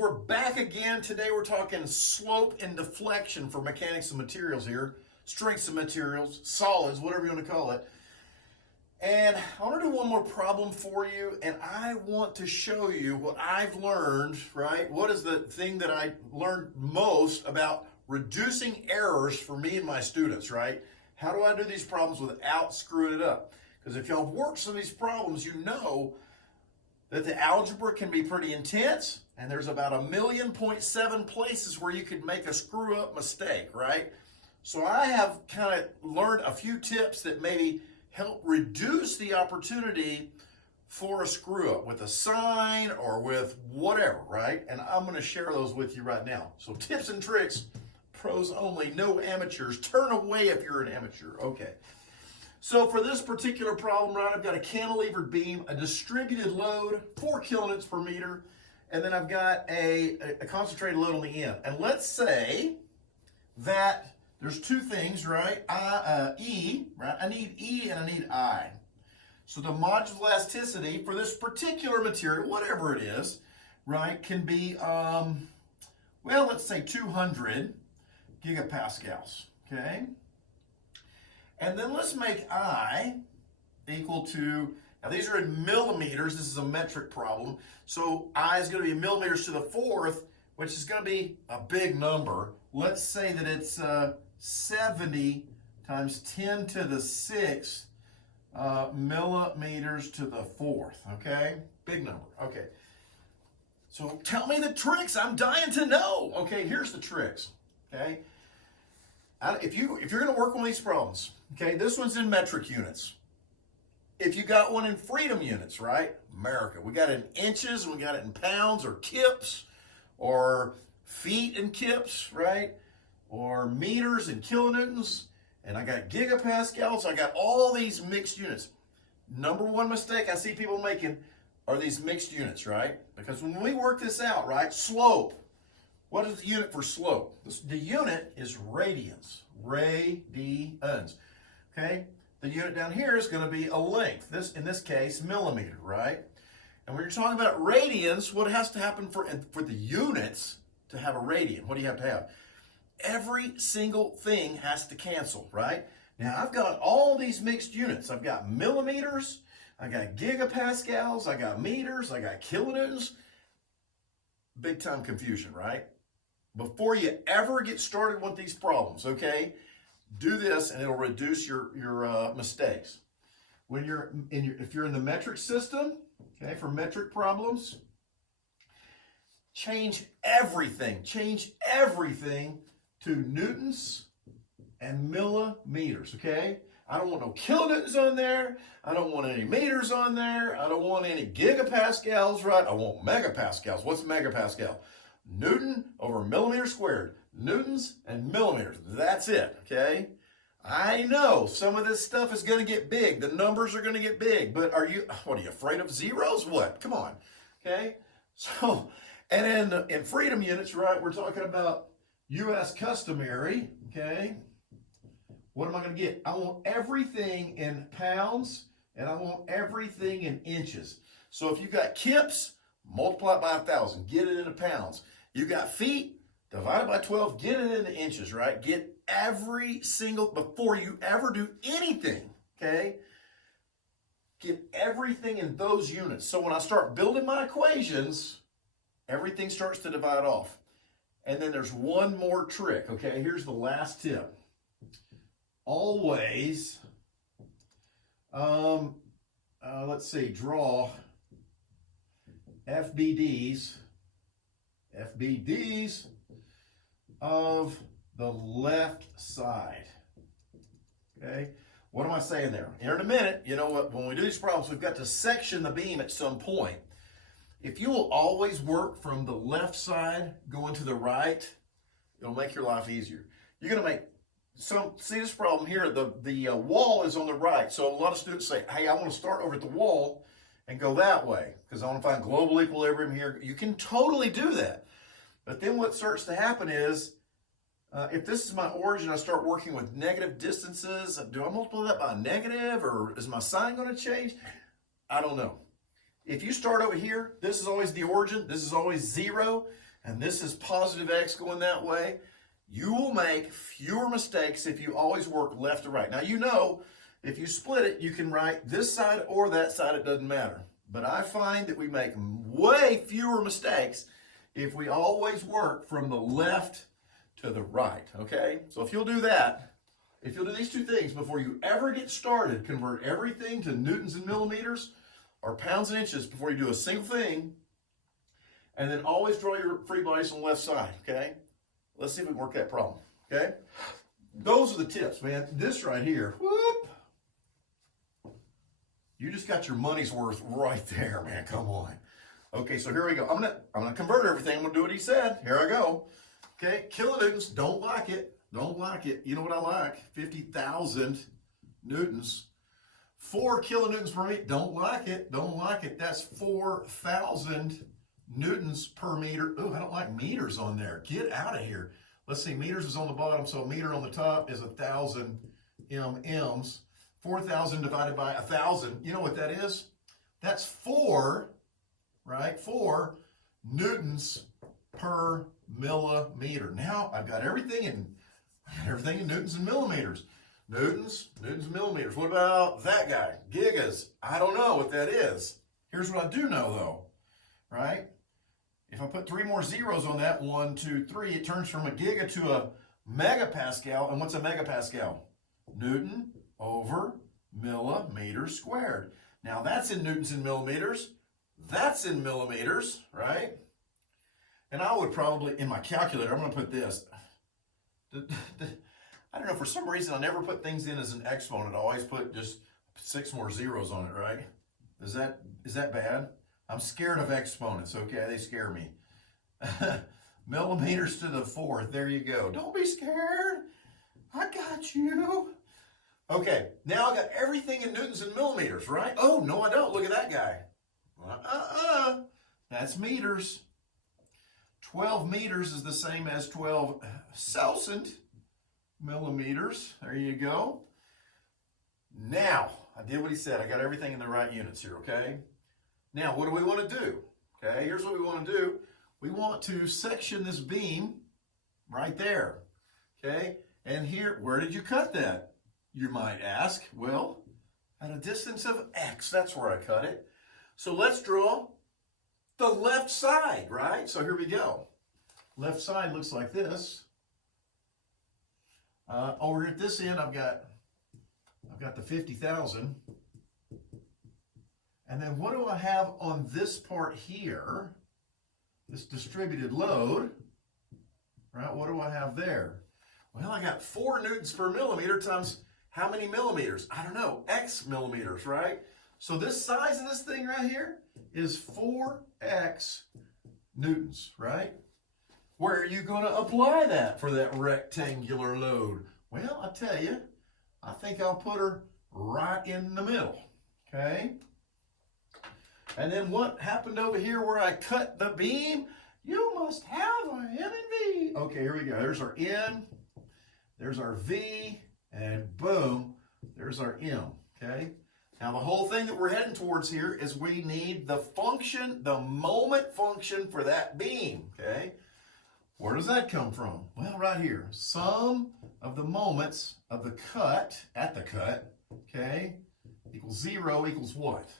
we're back again. Today we're talking slope and deflection for mechanics of materials here. Strengths of materials, solids, whatever you want to call it. And I want to do one more problem for you, and I want to show you what I've learned, right? What is the thing that I learned most about reducing errors for me and my students, right? How do I do these problems without screwing it up? Because if y'all have worked some of these problems, you know that the algebra can be pretty intense, and there's about 1.7 million places where you could make a screw up mistake, right? So I have kind of learned a few tips that maybe help reduce the opportunity for a screw up with a sign or with whatever, right? And I'm going to share those with you right now. So tips and tricks, pros only, no amateurs. Turn away if you're an amateur. Okay. So for this particular problem, right, I've got a cantilevered beam, a distributed load, 4 kilonewtons per meter, and then I've got a concentrated load on the end. And let's say that there's two things, right? E, right? I need E and I need I. So the modular elasticity for this particular material, whatever it is, right, can be, well, let's say 200 gigapascals, okay? And then let's make I equal to, now these are in millimeters, this is a metric problem, so I is going to be millimeters to the fourth, which is going to be a big number. Let's say that it's 70 times 10 to the 6th millimeters to the fourth, okay? Big number, okay. So tell me the tricks, I'm dying to know. Okay, here's the tricks, okay? If you're going to work on these problems, okay, this one's in metric units. If you got one in freedom units, right? America, we got it in inches, we got it in pounds or kips, or feet and kips, right? Or meters and kilonewtons, and I got gigapascals, I got all these mixed units. Number one mistake I see people making are these mixed units, right? Because when we work this out, right, slope, what is the unit for slope? The unit is radians, okay? The unit down here is going to be a length, in this case, millimeter, right? And when you're talking about radians, what has to happen for the units to have a radian? What do you have to have? Every single thing has to cancel, right? Now, I've got all these mixed units. I've got millimeters, I got gigapascals, I got meters, I got kilonewtons. Big time confusion, right? Before you ever get started with these problems, okay, do this and it'll reduce your mistakes. When if you're in the metric system, okay, for metric problems, change everything to newtons and millimeters, okay? I don't want no kilonewtons on there. I don't want any meters on there. I don't want any gigapascals, right? I want megapascals. What's megapascal? Newton over millimeter squared. Newtons and millimeters. That's it, okay? I know some of this stuff is going to get big. The numbers are going to get big. But what are you, afraid of zeros? What? Come on, okay? So, and in freedom units, right, we're talking about U.S. Customary, okay? What am I going to get? I want everything in pounds, and I want everything in inches. So if you got kips, multiply it by 1,000, get it into pounds. You got feet, divide it by 12, get it into inches, right? Get every single, before you ever do anything, okay? Get everything in those units. So when I start building my equations, everything starts to divide off. And then there's one more trick, okay? Here's the last tip. Always, let's see, draw FBDs of the left side, okay? What am I saying there? Here in a minute, you know what, when we do these problems, we've got to section the beam at some point. If you will always work from the left side going to the right, it'll make your life easier. You're going to make see this problem here, the wall is on the right. So a lot of students say, hey, I want to start over at the wall and go that way because I want to find global equilibrium here. You can totally do that. But then what starts to happen is, if this is my origin, I start working with negative distances. Do I multiply that by a negative, or is my sign going to change? I don't know. If you start over here, this is always the origin, this is always 0, and this is positive x going that way, you will make fewer mistakes if you always work left to right. Now, you know, if you split it, you can write this side or that side, it doesn't matter. But I find that we make way fewer mistakes if we always work from the left to the right, okay? So if you'll do that, if you'll do these two things before you ever get started, convert everything to newtons and millimeters or pounds and inches before you do a single thing, and then always draw your free bodies on the left side, okay? Let's see if we can work that problem, okay? Those are the tips, man. This right here, whoop. You just got your money's worth right there, man. Come on. Okay, so here we go. I'm gonna convert everything. I'm gonna do what he said. Here I go. Okay, kilonewtons, don't like it. Don't like it. You know what I like? 50,000 newtons. 4 kilonewtons per meter. Don't like it. Don't like it. That's 4,000 newtons per meter. Oh, I don't like meters on there. Get out of here. Let's see, meters is on the bottom, so a meter on the top is 1,000 mms. 4,000 divided by 1,000. You know what that is? That's 4, right? 4 newtons per millimeter. Now I've got everything in newtons and millimeters. Newtons, millimeters. What about that guy? Gigas. I don't know what that is. Here's what I do know though, right? If I put 3 more zeros on that, 1, 2, 3, it turns from a giga to a megapascal. And what's a megapascal? Newton over millimeter squared. Now that's in newtons and millimeters. That's in millimeters, right? And I would probably, in my calculator, I'm going to put this. I don't know, for some reason I never put things in as an exponent. I always put just 6 more zeros on it, right? Is that bad? I'm scared of exponents, okay? They scare me. Millimeters to the 4th, there you go. Don't be scared. I got you. Okay, now I got everything in newtons and millimeters, right? Oh, no, I don't. Look at that guy. That's meters. 12 meters is the same as 12 thousand millimeters. There you go. Now, I did what he said. I got everything in the right units here, okay? Now, what do we want to do? Okay, here's what we want to do. We want to section this beam right there, okay? And here, where did you cut that, you might ask? Well, at a distance of x, that's where I cut it. So let's draw the left side, right? So here we go. Left side looks like this. Over at this end, I've got the 50,000. And then what do I have on this part here? This distributed load, right? What do I have there? Well, I got 4 newtons per millimeter times how many millimeters? I don't know, x millimeters, right? So this size of this thing right here is 4x newtons, right? Where are you going to apply that for that rectangular load? Well, I tell you, I think I'll put her right in the middle, okay? And then what happened over here where I cut the beam? You must have an M and V. Okay, here we go. There's our N, there's our V, and boom, there's our M, okay? Now the whole thing that we're heading towards here is we need the function, the moment function for that beam, okay? Where does that come from? Well, right here. Sum of the moments of the cut, at the cut, okay, equals 0 equals what?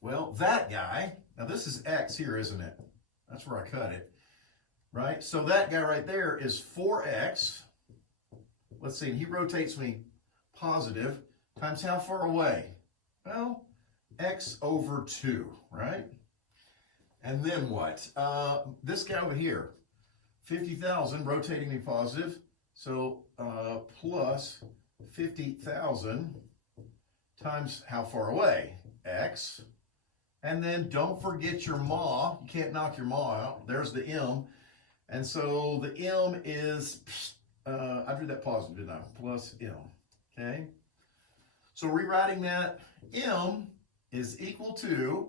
Well, that guy, now this is x here, isn't it? That's where I cut it, right? So that guy right there is 4x. Let's see, he rotates me positive times how far away? Well, x over 2, right? And then what? This guy over here, 50,000 rotating me positive, so plus 50,000 times how far away? X. And then don't forget your ma. You can't knock your ma out. There's the M. And so the M is, I drew that positive, didn't I? Plus M, okay? So rewriting that, M is equal to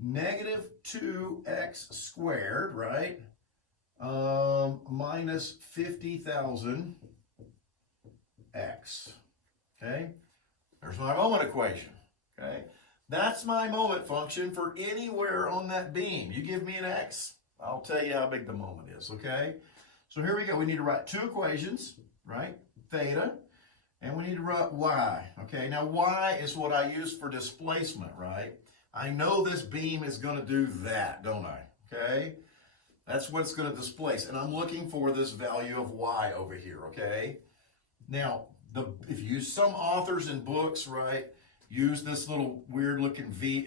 negative 2x squared, right? Minus 50,000 x, okay? There's my moment equation, okay? That's my moment function for anywhere on that beam. You give me an x, I'll tell you how big the moment is, okay? So here we go. We need to write two equations, right? Theta, and we need to write y, okay? Now, y is what I use for displacement, right? I know this beam is going to do that, don't I? Okay? That's what it's going to displace, and I'm looking for this value of y over here, okay? Now, if you use some authors and books, right, use this little weird-looking v.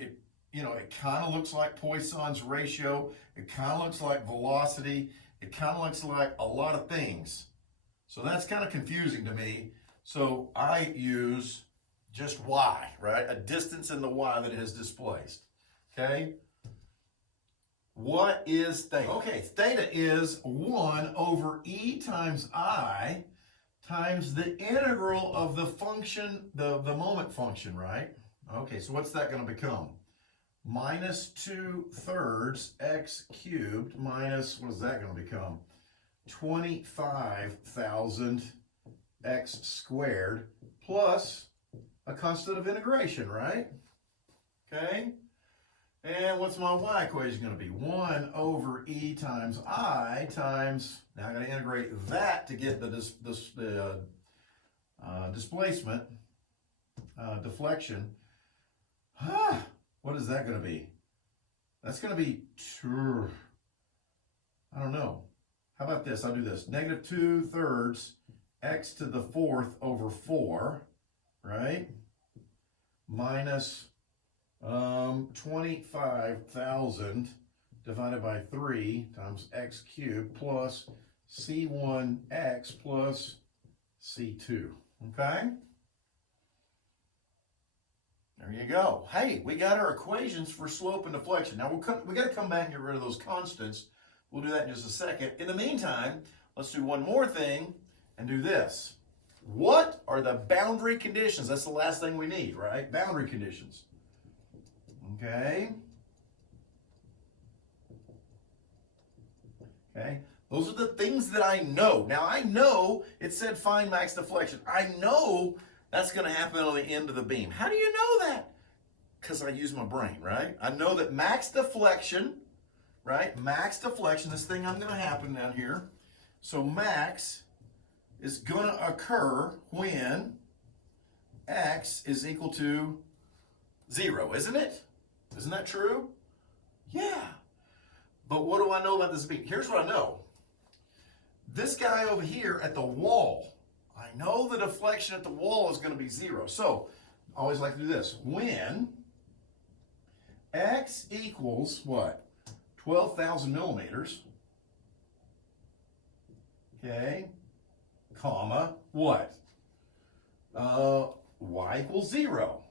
It kind of looks like Poisson's ratio. It kind of looks like velocity. It kind of looks like a lot of things. So that's kind of confusing to me. So I use just y, right? A distance in the y that it has displaced, okay? What is theta? Okay, theta is 1 over e times I times the integral of the function, the moment function, right? Okay, so what's that going to become? Minus 2/3 x cubed minus, what is that going to become? 25,000 x squared plus a constant of integration, right? Okay? And what's my y equation going to be? 1 over e times I times, now I'm going to integrate that to get the displacement, deflection. What is that going to be? That's going to be, I don't know. How about this? I'll do this. Negative 2/3 x to the 4th over 4, right? Minus 25,000 divided by 3 times x cubed plus c1x plus c2, okay? There you go. Hey, we got our equations for slope and deflection. Now, we got to come back and get rid of those constants. We'll do that in just a second. In the meantime, let's do one more thing and do this. What are the boundary conditions? That's the last thing we need, right? Boundary conditions. Okay. Okay. Those are the things that I know. Now, I know it said find max deflection. I know that's going to happen on the end of the beam. How do you know that? Because I use my brain, right? I know that max deflection, right? Max deflection, this thing I'm going to happen down here. So max is going to occur when x is equal to 0, isn't it? Isn't that true? Yeah. But what do I know about this beam? Here's what I know. This guy over here at the wall, I know the deflection at the wall is going to be 0. So I always like to do this. When x equals what? 12,000 millimeters. Okay. Comma, what? Y equals 0.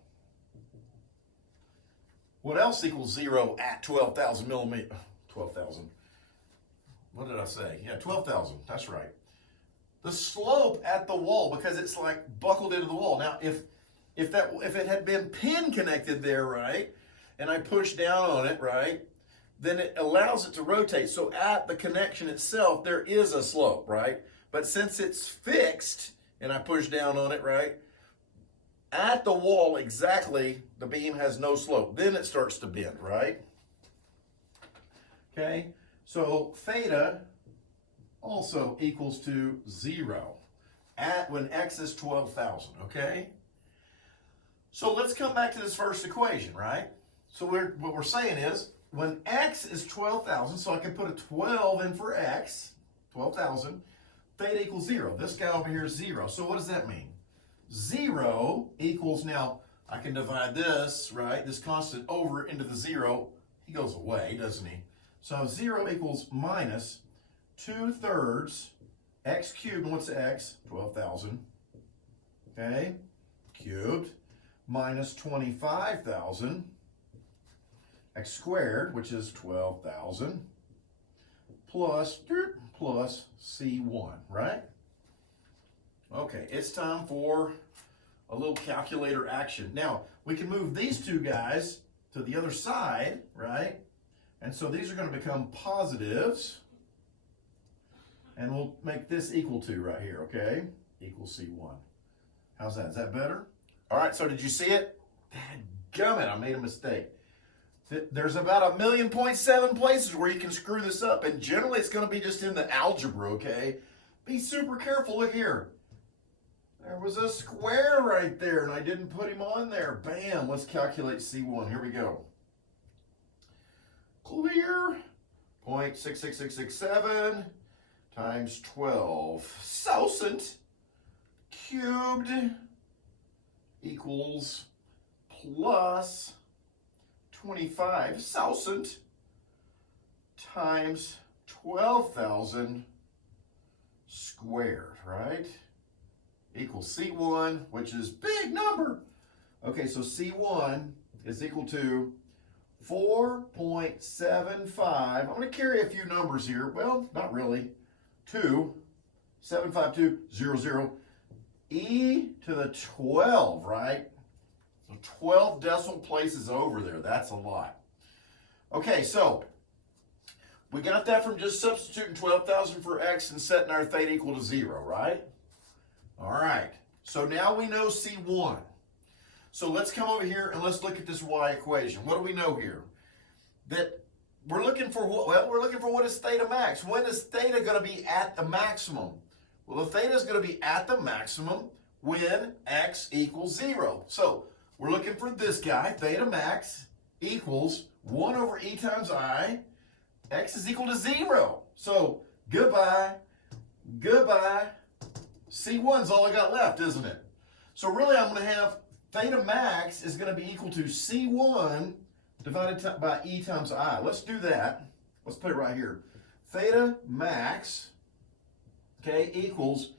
What else equals 0 at 12,000 millimeters? 12,000. What did I say? Yeah, 12,000. That's right. The slope at the wall, because it's like buckled into the wall. Now, if it had been pin connected there, right, and I push down on it, right, then it allows it to rotate. So at the connection itself, there is a slope, right? But since it's fixed and I push down on it, right, at the wall exactly, the beam has no slope. Then it starts to bend, right? Okay, so theta also equals to 0 at when x is 12,000, okay? So let's come back to this first equation, right? So what we're saying is when x is 12,000, so I can put a 12 in for x, 12,000, theta equals 0. This guy over here is 0. So what does that mean? 0 equals, now I can divide this, right, this constant over into the 0. He goes away, doesn't he? So 0 equals minus 2/3 x cubed, and what's x? 12,000, okay, cubed, minus 25,000 x squared, which is 12,000, plus C1, right? Okay, it's time for a little calculator action. Now, we can move these two guys to the other side, right? And so these are going to become positives. And we'll make this equal to right here, okay? Equals C1. How's that? Is that better? All right, so did you see it? Dadgummit, I made a mistake. There's about 1,000,000.7 places where you can screw this up, and generally it's going to be just in the algebra, okay? Be super careful. Look here. There was a square right there, and I didn't put him on there. Bam. Let's calculate C1. Here we go. Clear. 0.66667 times 12 thousand cubed equals plus 25,000 times 12,000 squared, right? Equals C1, which is big number. Okay, so C1 is equal to 4.75. I'm going to carry a few numbers here. Well, not really. 75200. E to the 12, right? So 12 decimal places over there. That's a lot. Okay, so we got that from just substituting 12,000 for x and setting our theta equal to 0, right? All right. So now we know C1. So let's come over here and let's look at this y equation. What do we know here? That we're looking for what? Well, we're looking for what is theta max. When is theta going to be at the maximum? Well, the theta is going to be at the maximum when x equals 0. So we're looking for this guy, theta max equals 1 over e times I. X is equal to 0. So goodbye, goodbye. C1's all I got left, isn't it? So really I'm going to have theta max is going to be equal to C1 divided by e times I. Let's do that. Let's put it right here. Theta max, okay, equals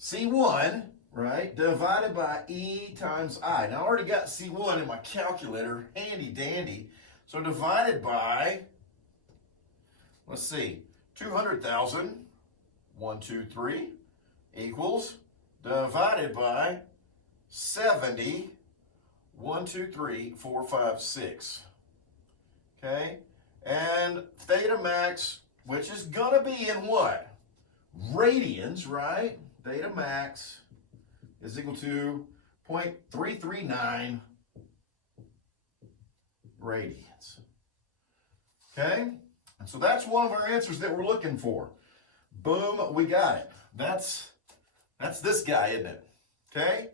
C1, right, divided by e times I. Now I already got C1 in my calculator, handy dandy. So divided by, let's see, 200,000, 1, 2, 3, equals, divided by 70, 1, 2, 3, 4, 5, 6. Okay? And theta max, which is going to be in what? Radians, right? Theta max is equal to 0.339 radians. Okay? And so that's one of our answers that we're looking for. Boom, we got it. That's this guy, isn't it? Okay?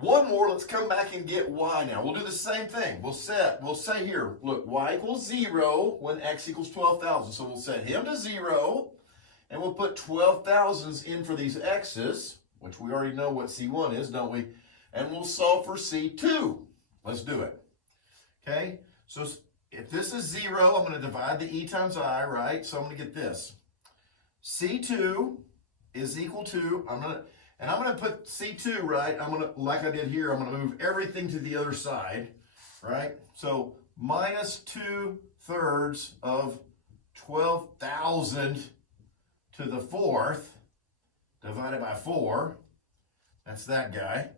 One more, let's come back and get y now. We'll do the same thing. We'll say here, look, y equals 0 when x equals 12,000. So we'll set him to 0, and we'll put 12,000s in for these x's, which we already know what C1 is, don't we? And we'll solve for C2. Let's do it. Okay? So if this is 0, I'm going to divide the e times I, right? So I'm going to get this. C2 is equal to, I'm going to put C2, right? I'm going to, like I did here, I'm going to move everything to the other side, right? So minus 2/3 of 12,000 to the 4th divided by 4. That's that guy.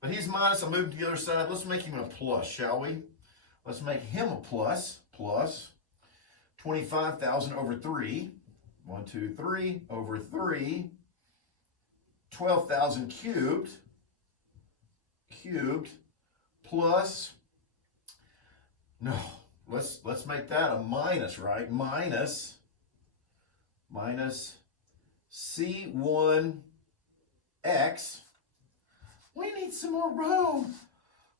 But he's minus, I'm moving to the other side. Let's make him a plus, shall we? Let's make him a plus 25,000 over 3. 1, 2, 3 over 3. 12,000 cubed plus, no, let's make that a minus, right? Minus C1x. We need some more room.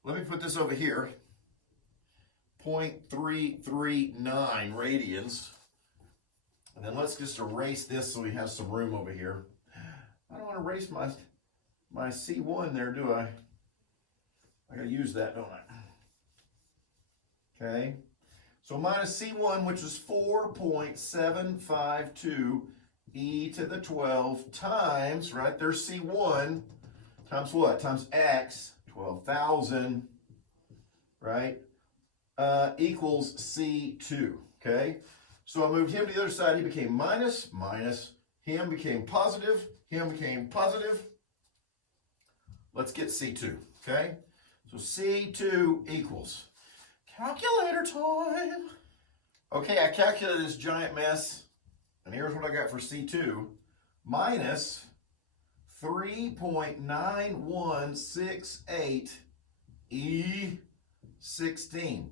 Let me put this over here. 0.339 radians. And then let's just erase this so we have some room over here. I don't want to erase my C1 there, do I? I got to use that, don't I? Okay. So minus C1, which is 4.752 e to the 12 times, right, there's C1, times what? Times x, 12,000, right, equals C2, okay? So I moved him to the other side. He became minus. Him became positive. Him became positive. Let's get C2, okay? So C2 equals, calculator time. Okay, I calculated this giant mess, and here's what I got for C2. Minus 3.9168 E16.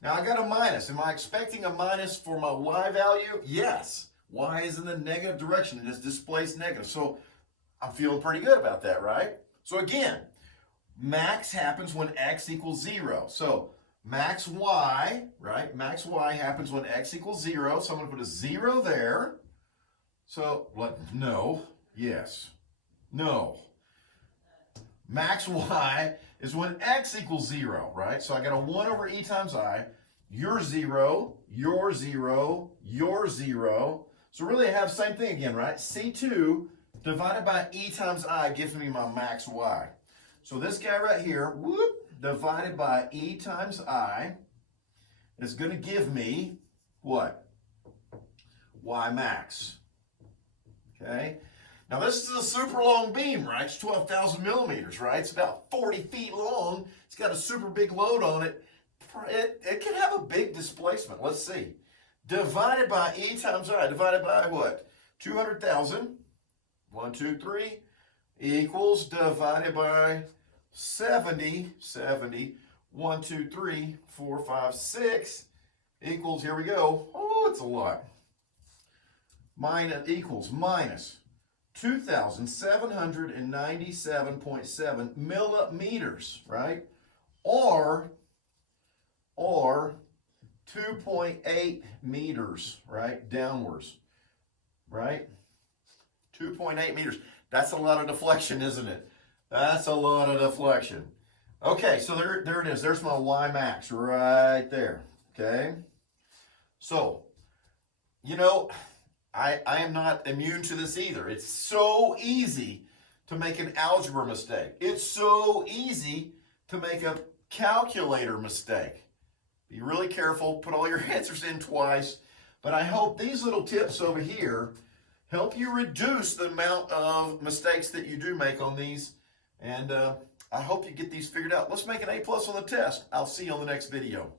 Now I got a minus. Am I expecting a minus for my y value? Yes. Y is in the negative direction. It is displaced negative. So I'm feeling pretty good about that, right? So again, max happens when x equals 0. So max y, right? Max y happens when x equals 0. So I'm going to put a 0 there. So what? No. Yes. No. Max y is when x equals 0, right? So I got a 1 over e times I. You're 0, you're 0, you're 0. So really I have the same thing again, right? C2 divided by e times I gives me my max y. So this guy right here, whoop, divided by e times I is going to give me what? Y max. Okay? Now this is a super long beam, right? It's 12,000 millimeters, right? It's about 40 feet long. It's got a super big load on it. It can have a big displacement. Let's see. Divided by e times I, divided by what? 200,000. 1, 2, 3 equals divided by 70. 1, 2, 3, 4, 5, 6 equals, here we go. Oh, it's a lot. Equals minus 2,797.7 millimeters, right? Or 2.8 meters, right? Downwards, right? 2.8 meters. That's a lot of deflection, isn't it? That's a lot of deflection. Okay, so there it is. There's my Y max right there, okay? So, you know, I am not immune to this either. It's so easy to make an algebra mistake. It's so easy to make a calculator mistake. Be really careful. Put all your answers in twice. But I hope these little tips over here help you reduce the amount of mistakes that you do make on these. And I hope you get these figured out. Let's make an A+ on the test. I'll see you on the next video.